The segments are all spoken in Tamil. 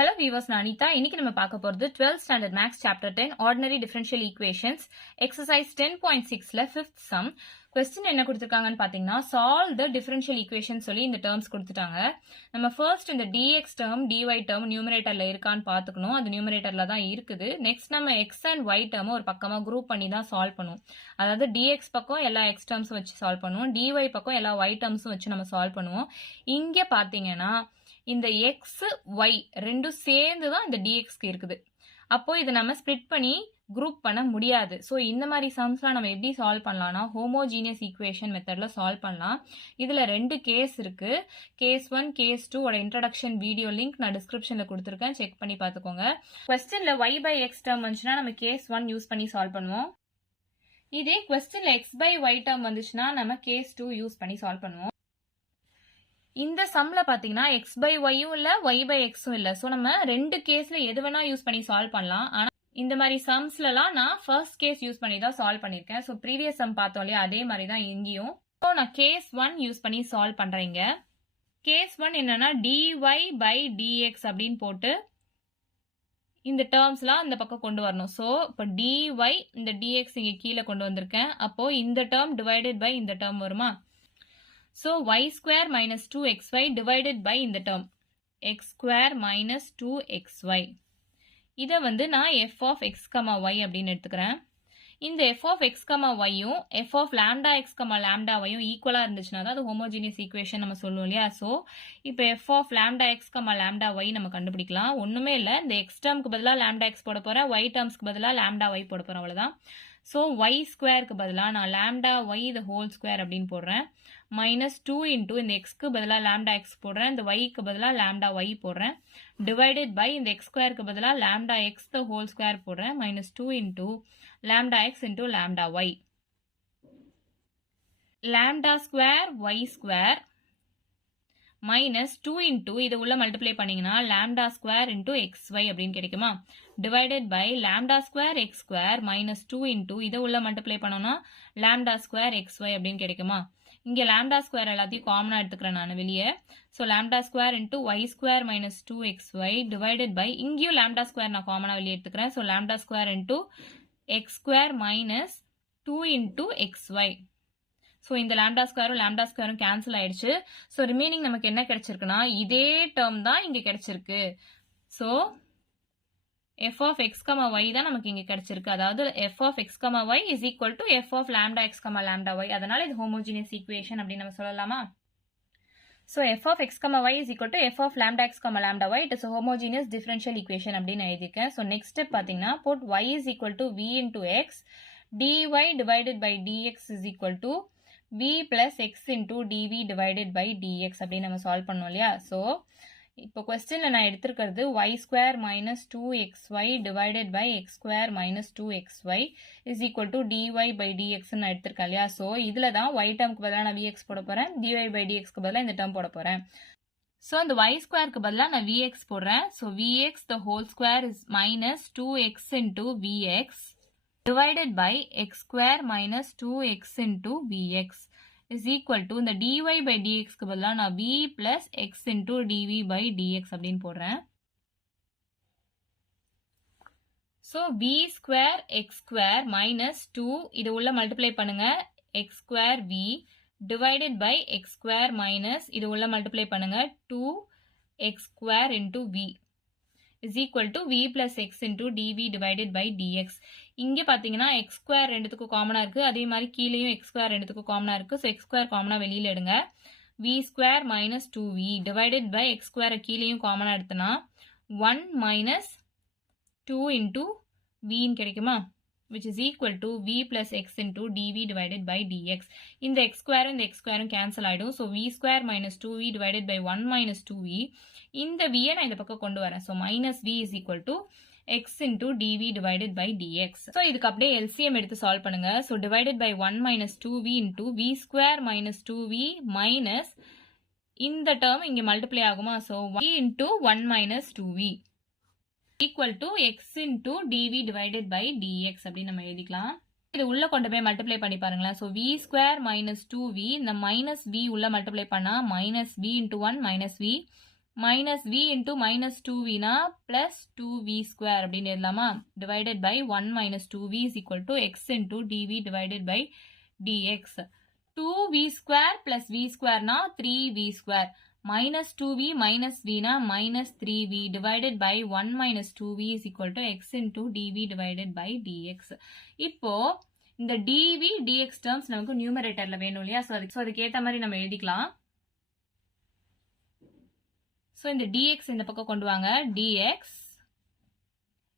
Hello viewers, நான் அனிதா. இன்னைக்கு நம்ம பார்க்க போறது 12th standard maths chapter 10 ordinary differential equations exercise 10.6ல 5th sum. question என்ன கொடுத்திருக்காங்கன்னு பாத்தீங்கன்னா solve the differential equation சொல்லி இந்த terms கொடுத்துட்டாங்க. நம்ம first இந்த dx term dy term numeratorல இருக்கான்னு பாத்துக்கணும். அது numeratorல தான் இருக்குது. next நம்ம x and y term ஒரு பக்கமா group பண்ணி தான் solve பண்ணுவோம். அதாவது dx பக்கம் எல்லா x terms வச்சு solve பண்ணுவோம். dy பக்கம் எல்லா y terms வச்சு நம்ம solve பண்ணுவோம். இங்க பாத்தீங்கன்னா இந்த x, y ரெண்டும் சேர்ந்து தான் இந்த dxக்கு இருக்குது. அப்போ இதை நம்ம ஸ்ப்ளிட் பண்ணி குரூப் பண்ண முடியாது. ஸோ இந்த மாதிரி சம்ஸ்லாம் நம்ம எப்படி சால்வ் பண்ணலாம்னா ஹோமோஜீனியஸ் ஈக்குவேஷன் மெத்தட்ல சால்வ் பண்ணலாம். இதுல ரெண்டு கேஸ் இருக்கு. கேஸ் 1, கேஸ் 2 ஓட இன்ட்ரடக்ஷன் வீடியோ லிங்க் நான் டிஸ்கிரிப்ஷன்ல கொடுத்துருக்கேன், செக் பண்ணி பார்த்துக்கோங்க. கொஸ்டின்ல y by x டேர்ம் வந்துச்சுன்னா நம்ம கேஸ் 1 யூஸ் பண்ணி சால்வ் பண்ணுவோம். இதே கொஸ்டின்ல x by y டேர்ம் வந்துச்சுன்னா நம்ம கேஸ் 2 யூஸ் பண்ணி சால்வ் பண்ணுவோம். இந்த சம்ல பாத்தீங்கன்னா x by yயும் இல்ல y by xம் இல்ல. சோ நம்ம ரெண்டு கேஸ்ல எது வேணா யூஸ் பண்ணி சால்வ் பண்ணலாம். ஆனா இந்த மாதிரி சம்ஸ்லாம் நான் ஃபர்ஸ்ட் கேஸ் யூஸ் பண்ணி தான் சால்வ் பண்ணிருக்கேன். சோ ப்ரீவியஸ் சம் பார்த்தோம் இல்லையா, அதே மாதிரி தான் இங்கேயும். ஸோ நான் கேஸ் 1 யூஸ் பண்ணி சால்வ் பண்றேங்க. கேஸ் 1 என்னன்னா dy by dx அப்படின்னு போட்டு இந்த டேர்ம்ஸ்லாம் இந்த பக்கம் கொண்டு வரணும். ஸோ இப்போ dy இந்த dx இங்க கீழே கொண்டு வந்திருக்கேன். அப்போ இந்த டேர்ம் டிவைடட் பை இந்த டேர்ம் வருமா? So y square minus 2xy divided by இந்த term x square minus 2xy. இதை வந்து நான் f of x, y அப்படின்னு எடுத்துக்கிறேன். இந்த f of x, yயும் f of lambda x, lambda yயும் ஈக்குவலா இருந்துச்சுன்னா அது ஹோமோஜீனியஸ் ஈக்குவேஷன் நம்ம சொல்லுவோம் இல்லையா. ஸோ இப்போ f of lambda x, lambda y நம்ம கண்டுபிடிக்கலாம். ஒண்ணுமே இல்லை, இந்த x டேர்முக்கு பதிலாக lambda x போட போறேன், y டேர்ம்ஸ்க்கு பதிலாக lambda y போட போறேன், அவ்வளவுதான். ஸோ y ஸ்கொயருக்கு பதிலாக நான் lambda y the whole square அப்படின்னு போடுறேன். மைனஸ் 2 இன்டூ இந்த எக்ஸ்க்கு பதிலாக லாம்டா எக்ஸ் போடுறேன், இந்த ஒய்க்கு பதிலாக லாம்டா ஒய் போடுறேன், டிவைடட் பை இந்த எக்ஸ் ஸ்கொயருக்கு பதிலாக lambda x the whole square போடுறேன், minus 2 into lambda x into lambda y. Lambda square y square minus 2 into இதை உள்ள மல்டிப்ளை பண்ணீங்கன்னா lambda square into x y அப்படின்னு கிடைக்குமா? Divided by lambda square x square minus 2 into இதை உள்ள மல்டிப்ளை பண்ணோம்னா லாம்டா ஸ்கொயர் எக்ஸ் ஒய் அப்படின்னு கிடைக்குமா? இங்க லாம்டா ஸ்கொயர் எல்லாத்தையும் காமனா எடுத்துக்கிறேன் நான் வெளியே. So lambda square into Y square minus 2xy divided by இங்கேயும் லாம்டா ஸ்கொயர் நான் காமனா வெளியே எடுத்துக்கிறேன். So lambda square into X square minus 2 into xy. So இந்த லாம்டா ஸ்கொயரும் கேன்சல் ஆயிடுச்சு. ஸோ ரிமைனிங் நமக்கு என்ன கிடைச்சிருக்குன்னா இதே டேர்ம் தான் இங்க கிடைச்சிருக்கு. So f of x, y தான் நமக்கு இங்க கிடைச்சிருக்கு. அதாவது f of x, y is equal to f of lambda x, lambda y. அதனால இது homogeneous equation அப்படின்னு நம்ம சொல்லலாமா? So f of x, y is equal to f of lambda x, lambda y. It is a homogeneous differential equation அப்படின்னு எழுதிருக்கேன். So next step பாத்தீங்கன்னா put y is equal to v into x, dy divided by dx is equal to v plus x into dv divided by dx அப்படின்னு நம்ம சால்வ் பண்ணோம் இல்லையா. So இப்போ கொஸ்டின்ல நான் எடுத்திருக்கிறது y square minus 2xy divided by x square minus 2xy is equal to dy by dx நான் எடுத்திருக்கேன் இல்லையா. ஸோ இதுல தான் y டேர்முக்கு பதிலாக நான் vx போட போறேன், dy பை dxக்கு பதிலாக இந்த டேர்ம் போட போறேன். ஸோ இந்த y ஸ்கொயருக்கு பதிலாக நான் vx போடுறேன். So vx the whole square is minus 2x into vx divided by x square minus 2x into vx is equal to இந்த dy by dx க்கு பதிலாக நான் v plus x into dv by dx அப்படின்னு போடுறேன். So v square x square minus 2 இது உள்ள மல்டிப்ளை பண்ணுங்க, x square v divided by x square minus இது உள்ள மல்டிப்ளை பண்ணுங்க 2x square into v is equal to v plus x into dv divided by dx. இங்க பாத்தீங்கன்னா x ஸ்கொயர் ரெண்டுத்துக்கும் காமனா இருக்கு, அதே மாதிரி கீழேயும் x ஸ்கொயர் ரெண்டுத்துக்கும் காமனா இருக்கு. ஸோ x ஸ்கொயர் காமனா வெளியில எடுங்க, v square minus 2v divided by x square கீழேயும் காமனா எடுத்தனா 1 மைனஸ் 2 இன்டூ vன்னு கிடைக்குமா? which is equal to v plus x into dv divided by dx. இந்த x ஸ்கொயரும் இந்த x ஸ்கொயரும் கேன்சல் ஆயிடும். So v square minus 2v divided by 1 minus 2v. இந்த v நான் இந்த பக்கம் கொண்டு வரேன். So minus v is equal to x into dv divided by dx. So இதுக்கு அப்படியே LCM எடுத்து சால்வ் பண்ணுங்க. So divided by 1 minus 2v into v square minus 2v minus இந்த டேர்ம் இங்க மல்டிப்ளை ஆகுமா? So v into 1 minus 2v equal to x into dv divided by dx அப்படின்னு நம்ம எழுதிக்கலாம். இது உள்ள கொண்டு போய் மல்டிப்ளை பண்ணி பாருங்களேன். So v square minus 2v இந்த மைனஸ் v உள்ள மல்டிப்ளை பண்ணா minus v into 1 minus v minus v into minus 2v na plus 2v square அப்படின்னு எழுதலாமா divided by 1 minus 2v is equal to x into dv divided by dx. 2v square plus v square na 3v square minus 2v minus v na minus 3v divided by 1 minus 2v is equal to x into dv divided by dx. இப்போ இந்த dv dx terms நமக்கு numeratorல வேணும் இல்லையா, so அதுக்கு ஏத்த மாதிரி நம்ம எழுதிக்கலாம். so இந்த dx இந்த பக்கம் கொண்டு வாங்க, dx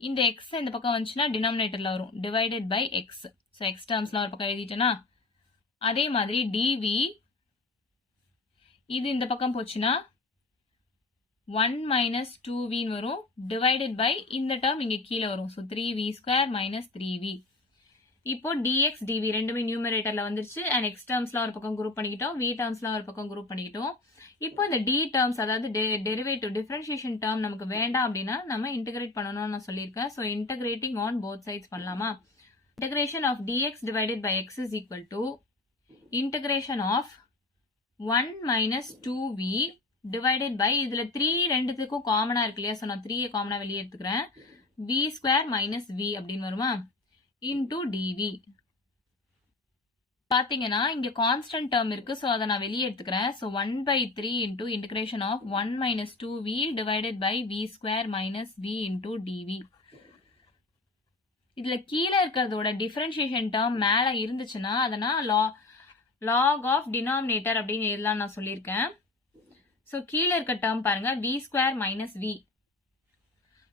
இந்த x இந்த பக்கம் வந்துச்சுன்னா denominatorல வரும் divided by x. so x termsலாம் ஒரு பக்கம் எழுதிட்டேனா, அதே மாதிரி dv இது இந்த பக்கம் போச்சுன்னா 1 minus 2v வரும் divided by இந்த term இங்க கீழே வரும். so 3v square minus 3v. இப்போ dx dv ரெண்டுமே நியூமரேட்டர்ல வந்துருச்சு and x termsலாம் ஒரு பக்கம் குரூப் பண்ணிக்கிட்டோம், v termsலாம் ஒரு பக்கம் குரூப் பண்ணிக்கிட்டோம். இப்போ இந்த d terms அதாவது டெரிவேட்டிவ் டிஃபரன்ஷியேஷன் term நமக்கு வேண்டாம் அப்படின்னா நம்ம இன்டகிரேட் பண்ணணும்னு நான் சொல்லியிருக்கேன். so integrating on both sides பண்ணலாமா. integration of dx divided by x is equal to integration of 1 minus 2v divided by இதுல 3 ரெண்டுத்துக்கும் காமனா இருக்கு இல்லையா, so நான் 3 காமனா வெளியே எடுத்துக்கிறேன், v square minus v அப்படின்னு வருமா into dv. பாத்தீங்கன்னா இங்க கான்ஸ்டன்ட் டேர்ம் இருக்கு, so அதை நான் வெளியே எடுத்துக்கிறேன். so 1/3 into integration of 1 minus 2v divided by v square minus v into dv. இதுல கீழே இருக்கிறதோட டிஃபரன்ஷியேஷன் டேர்ம் மேல இருந்துச்சுன்னா அதனா log of denominator அப்படின்னு எழுதலாம் நான் சொல்லியிருக்கேன். so கீழே இருக்க டேர்ம் பாருங்க v square minus v.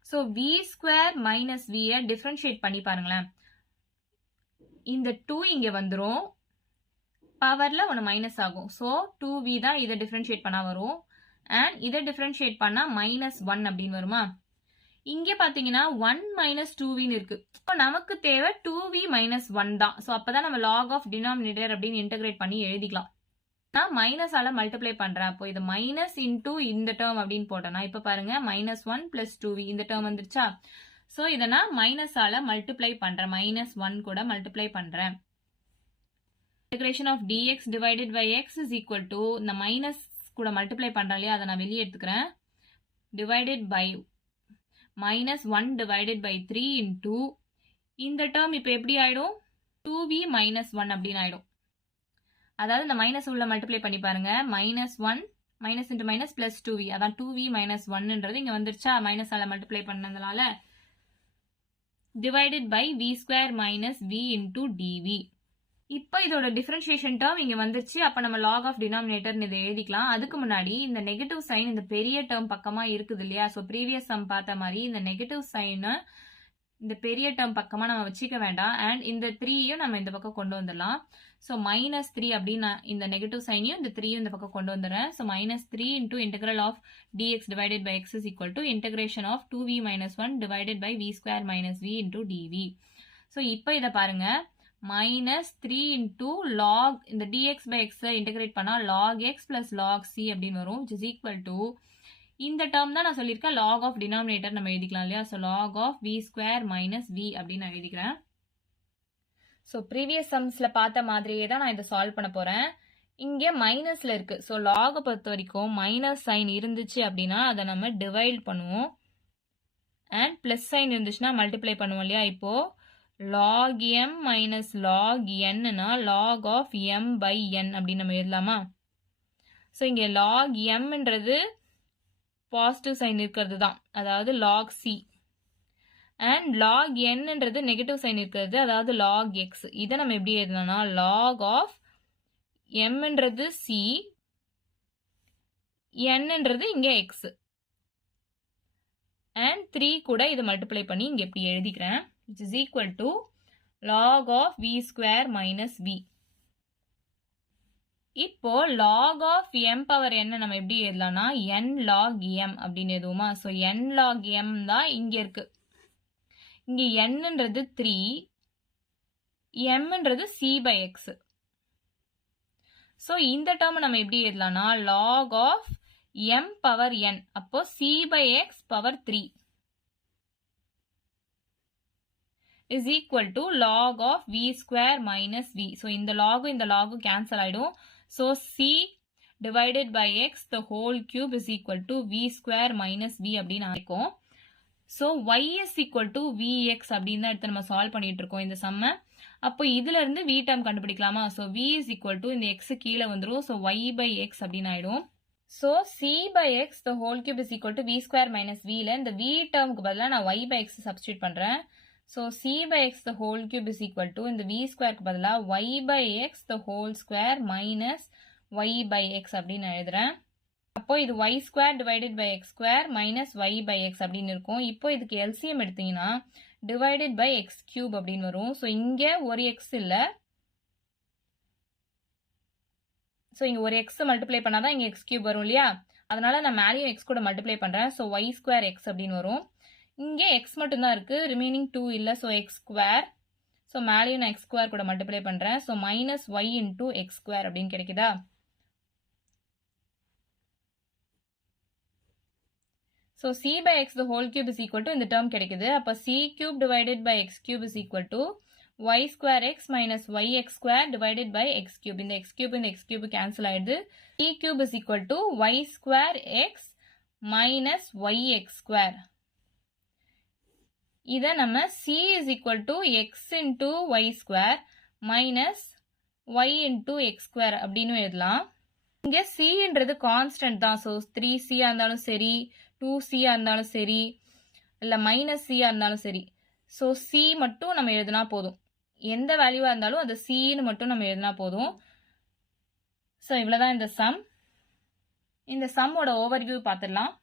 so v square minus v differentiate பண்ணி பாருங்களேன், இந்த 2 இங்க வந்துரும், பவர்ல ஒன்னு மைனஸ் ஆகும். so 2v தான் இதை டிஃபரன்ஷியேட் பண்ணா வரும் and இதை டிஃபரன்ஷியேட் பண்ணா -1 அப்படின்னு வருமா. இங்க பாத்தீங்கன்னா 1 minus 2v இருக்கு, நமக்கு தேவை 2v minus 1 தான். so அப்பதான் நம்ம log of denominator அப்படின்னு இன்டகிரேட் பண்ணி எழுதிக்கலாம். நான் மைனஸ் ஆல மல்டிப்ளை பண்றேன், அப்போ இது மைனஸ் இன்டூ இந்த டேர்ம் அப்படின்னு போட்டேன்னா இப்ப பாருங்க -1 plus 2v இந்த டேர்ம் வந்துருச்சா. so இதை நான் மைனஸ் ஆல மல்டிப்ளை பண்றேன், -1 கூட மல்டிப்ளை பண்றேன். integration of dx divided by x is equal to இந்த மைனஸ் கூட மல்டிப்ளை பண்றேன் இல்லையா, அதை நான் வெளியே எடுத்துக்கிறேன், divided by -1 divided by 3 into இந்த டேர்ம் இப்ப எப்படி ஆயிடும் 2v minus 1 அப்படின்னு ஆயிடும். அதாவது இந்த மைனஸ் உள்ள மல்டிப்ளை பண்ணி பாருங்க, -1 minus into minus plus 2v, அதான் 2v minus 1ன்றது இங்க வந்துருச்சா மைனஸ் ஆல மல்டிப்ளை பண்ணதுனால, divided by v square minus v into dv. இப்போ இதோட டிஃபரன்ஷியேஷன் டேர்ம் இங்க வந்துருச்சு, அப்ப நம்ம log of denominator இதை எழுதிக்கலாம். அதுக்கு முன்னாடி இந்த நெகட்டிவ் சைன் இந்த பெரிய டேர்ம் பக்கமா இருக்குது இல்லையா, சோ ப்ரீவியஸ் சம் பார்த்த மாதிரி இந்த நெகட்டிவ் சைன் இந்த பெரிய டேர்ம் பக்கமா நம்ம வச்சுக்க வேண்டாம் and இந்த 3யும் நம்ம இந்த பக்கம் கொண்டு வந்துடலாம். so -3 அப்படின்னு இந்த நெகட்டிவ் சைனையும் இந்த 3யும் இந்த பக்கம் கொண்டு வந்துடுறேன். so -3 into integral of dx divided by x is equal to integration of 2v minus 1 divided by v square minus v into dv. so இப்போ இதை பாருங்க, -3 into log இந்த dx by x இன்டகிரேட் பண்ணா log x plus log c அப்படின்னு வரும், which is equal to இந்த டேர்ம் தான் நான் சொல்லியிருக்கேன் log of denominator நம்ம எழுதிக்கலாம் இல்லையா, so log of v square minus v அப்படின்னு நான் எழுதிக்கிறேன். so previous sumsல பார்த்த மாதிரியே தான் நான் இதை சால்வ் பண்ண போறேன். இங்க மைனஸ்ல இருக்கு, so log பொறுத்த வரைக்கும் மைனஸ் சைன் இருந்துச்சு அப்படின்னா அதை நம்ம டிவைட் பண்ணுவோம் and பிளஸ் சைன் இருந்துச்சுன்னா மல்டிப்ளை பண்ணுவோம் இல்லையா. இப்போ log m minus log n னா log of m by n அப்படின்னு நம்ம எழுதலாமா. so இங்க log m ன்றது பாசிட்டிவ் சைன் இருக்கிறது தான், அதாவது log c, and log n ன்றது நெகட்டிவ் சைன் இருக்கிறது, அதாவது log x. இதை நம்ம எப்படி எழுதலாம்னா log of m ன்றது c, n ன்றது இங்க x and 3 கூட இதை மல்டிப்ளை பண்ணி இங்க எப்படி எழுதிக்கிறேன், which is equal to log of v square minus v. இப்போ log of m power n நம்ம எப்படி எழுதலாம்னா n log m அப்படின்னு எழுதுவோமா. so n log m தான் இங்க இருக்கு, இங்க n ன்றது 3, m ன்றது c by x. so இந்த டேர்ம் நம்ம எப்படி எழுதலாம்னா log of m power n, அப்போ c by x power 3 is equal to log of v square minus v. so இந்த log cancel ஆயிடும், so c divided by x the whole cube is equal to v square minus v அப்படின்னு ஆயிருக்கும். So y is equal to vx அப்படின்னு தான் எடுத்து நம்ம சால்வ் பண்ணிட்டு இருக்கோம் இந்த சம்மை. அப்போ இதுல இருந்து v டேர்ம் கண்டுபிடிக்கலாமா? So v is equal to இந்த x கீழே வந்துடும். ஸோ y by x அப்படின்னு ஆயிடும். So c by x the whole cube is equal to v square minus v ல இந்த v டேர்முக்கு பதிலாக நான் y by x சப்ஸ்டியூட் பண்றேன். So c by x the whole cube is equal to இந்த v ஸ்கொயருக்கு பதிலாக y by x the whole square minus y by x அப்படின்னு எழுதுறேன். அப்போ இது y square divided by x square minus y by x அப்படின்னு இருக்கும். இப்போ இதுக்கு LCM எடுத்தீங்கன்னா divided by x cube அப்படின்னு வரும். ஸோ இங்கே ஒரு x இல்லை. ஸோ இங்கே ஒரு x மல்டிப்ளை பண்ணாதான் இங்கே x cube வரும் இல்லையா? அதனால நான் மேலேயும் x கூட மல்டிப்ளை பண்றேன். ஸோ y square x அப்படின்னு வரும். இங்கே x மட்டும்தான் இருக்கு, ரிமைனிங் 2 இல்லை. So x square. ஸோ மேலேயும் நான் x square கூட மல்டிப்ளை பண்றேன். So minus y into x square அப்படின்னு கிடைக்குதா? So c by x the whole cube is equal to இந்த term கிடைக்குது. அப்ப c cube divided by x cube is equal to y square x minus yx square divided by x cube. இந்த x cube இந்த x cube cancel ஆயிடுது. c cube is equal to y square x minus yx square. இதை நம்ம c is equal to x into y square minus y into x square அப்படின்னு எழுதலாம். இங்க c ன்றது கான்ஸ்டன்ட் தான். ஸோ 3c இருந்தாலும் சரி, 2c இருந்தாலும் சரி, இல்லை மைனஸ் c இருந்தாலும் சரி. ஸோ c மட்டும் நம்ம எழுதினா போதும். எந்த வேல்யூவா இருந்தாலும் அது cன்னு மட்டும் நம்ம எழுதினா போதும். ஸோ இவ்வளோதான் இந்த சம். இந்த சம்மோட ஓவர்வியூ பார்த்துடலாம்.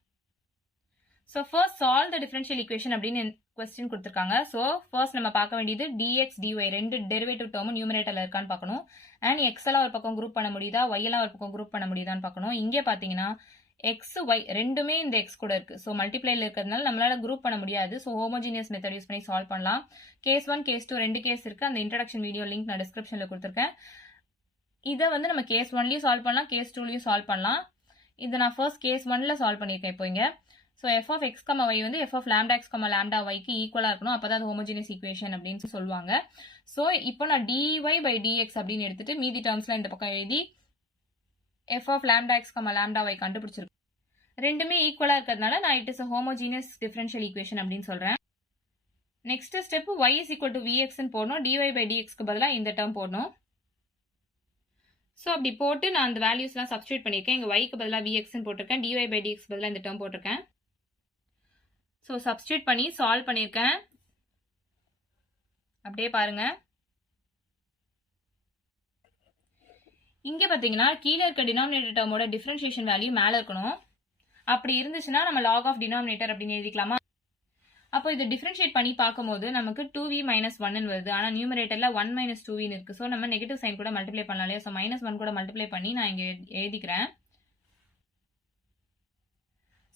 So first solve the differential equation அப்படின்னு கொஸ்டின் கொடுத்துருக்காங்க. ஸோ ஃபர்ஸ்ட் நம்ம பார்க்க வேண்டியது dx dy ரெண்டு டெரிவேட்டிவ் டேர்மும் நியூமரேட்டர்ல இருக்கான்னு பார்க்கணும். அண்ட் x எல்லாம் ஒரு பக்கம் குரூப் பண்ண முடியுதா, y எல்லாம் ஒரு பக்கம் குரூப் பண்ண முடியுதான்னு பார்க்கணும். இங்கே பார்த்தீங்கன்னா எக்ஸ் ஒய் ரெண்டுமே இந்த எக்ஸ் கூட இருக்கு. ஸோ மல்டிப்ளைல இருக்கிறதுனால நம்மளால குரூப் பண்ண முடியாது. ஸோ ஹோமோஜினியஸ் மெத்தட் யூஸ் பண்ணி சால்வ் பண்ணலாம். கேஸ் 1 கேஸ் 2 ரெண்டு கேஸ் இருக்கு. அந்த இன்ட்ரடக்ஷன் வீடியோ லிங்க் நான் டிஸ்கிரிப்ஷன்ல கொடுத்துருக்கேன். இதை வந்து நம்ம கேஸ் 1லயும் சால்வ் பண்ணலாம், கேஸ் 2லயும் சால்வ் பண்ணலாம். இதை நான் ஃபர்ஸ்ட் கேஸ் 1ல சால்வ் பண்ணியிருக்கேன். இப்போ இங்க so f of x comma y வந்து f of lambda x comma lambda ஒய்க்கு ஈக்குவலா இருக்கணும். அப்பதான் அது ஹோமோஜினியஸ் ஈக்குவேஷன் அப்படின்னு சொல்லுவாங்க. ஸோ இப்போ நான் dy by dx அப்படின்னு எடுத்துட்டு மீதி டேர்ம்ஸ்லாம் இந்த பக்கம் எழுதி f of lambda x comma lambda y கண்டுபிடிச்சிருக்கேன். ரெண்டுமே ஈக்குவலா இருக்கிறதுனால நான் it is homogeneous differential equation அப்படின்னு சொல்றேன். Next step y is equal to vx போடணும். dy by dxக்கு பதிலாக இந்த டேர்ம் போடணும். ஸோ அப்படி போட்டு நான் அந்த வேல்யூஸ்லாம் சப்ஸ்டியூட் பண்ணியிருக்கேன். இங்கே yக்கு பதிலாக vx போட்டிருக்கேன், dy by dx பதிலாக இந்த டேர்ம் போட்டிருக்கேன். ஸோ சப்ஸ்டியூட் பண்ணி சால்வ் பண்ணியிருக்கேன். அப்படியே பாருங்க. இங்கே பார்த்தீங்கன்னா கீழே இருக்க டினாமினேட்டர் டேர்மோட டிஃபரன்ஷியேஷன் வேல்யூ மேலே இருக்கணும். அப்படி இருந்துச்சுன்னா நம்ம லாக் ஆஃப் டினாமினேட்டர் அப்படின்னு எழுதிக்கலாமா? அப்போ இதை டிஃபரன்ஷியேட் பண்ணி பார்க்கும்போது நமக்கு 2v minus 1 வருது. ஆனால் நியூமரேட்டர்ல 1 minus 2v இருக்கு. ஸோ நம்ம நெகட்டிவ் சைன் கூட மல்டிப்ளை பண்ணலாம் இல்லையா? ஸோ -1 கூட மல்டிப்ளை பண்ணி நான் இங்கே எழுதிக்கிறேன்.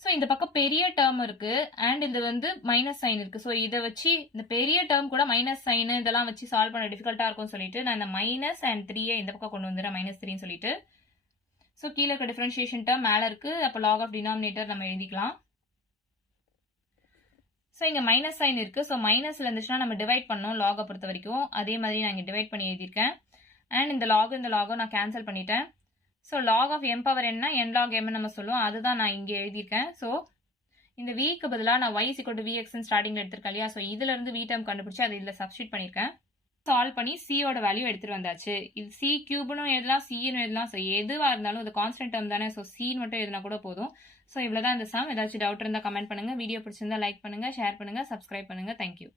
ஸோ இந்த பக்கம் பெரிய டேர்ம் இருக்கு அண்ட் இது வந்து மைனஸ் சைன் இருக்கு. ஸோ இதை வச்சு இந்த பெரிய டேர்ம் கூட மைனஸ் சைன் இதெல்லாம் வச்சு சால்வ் பண்ண டிஃபிகல்ட்டா இருக்கும்னு சொல்லிட்டு நான் இந்த மைனஸ் அண்ட் 3 இந்த பக்கம் கொண்டு வந்துடுறேன், -3 சொல்லிட்டு. ஸோ கீழே இருக்க டிஃபரன்ஷியேஷன் டேர்ம் மேலே இருக்கு. அப்போ லாக் ஆஃப் டினாமினேட்டர் நம்ம எழுதிக்கலாம். ஸோ இங்கே மைனஸ் சைன் இருக்கு. ஸோ மைனஸ்ல இருந்துச்சுன்னா நம்ம டிவைட் பண்ணோம் லாகை பொறுத்த வரைக்கும். அதே மாதிரி நான் இங்கே டிவைட் பண்ணி எழுதியிருக்கேன். அண்ட் இந்த லாகும் நான் கேன்சல் பண்ணிட்டேன். So log of m power என்ன n log m நம்ம சொல்லுவோம், அதுதான் நான் இங்கே எழுதியிருக்கேன். ஸோ இந்த vக்கு பதிலாக நான் y is equal to vx ஸ்டார்டிங்ல எடுத்திருக்கேன் இல்லையா? ஸோ இதுல இருந்து v டேர்ம் கண்டுபிடிச்சு அதை இதில் சப்ஸ்டியூட் பண்ணியிருக்கேன். சால்வ் பண்ணி c-யோட வேல்யூ எடுத்துட்டு வந்தாச்சு. இது c கியூப்னு எழுதலாம், c-ன்னு எழுதலாம். ஸோ எதுவா இருந்தாலும் அது கான்ஸ்டன்ட் டேர்ம் தானே. ஸோ c மட்டும் எழுதினா கூட போதும். ஸோ இவ்வளோதான் இந்த சம். ஏதாச்சும் டவுட் இருந்தால் கமெண்ட் பண்ணுங்க. வீடியோ பிடிச்சிருந்தா லைக் பண்ணுங்க, ஷேர் பண்ணுங்க, சப்ஸ்கிரைப் பண்ணுங்க. தேங்க்யூ.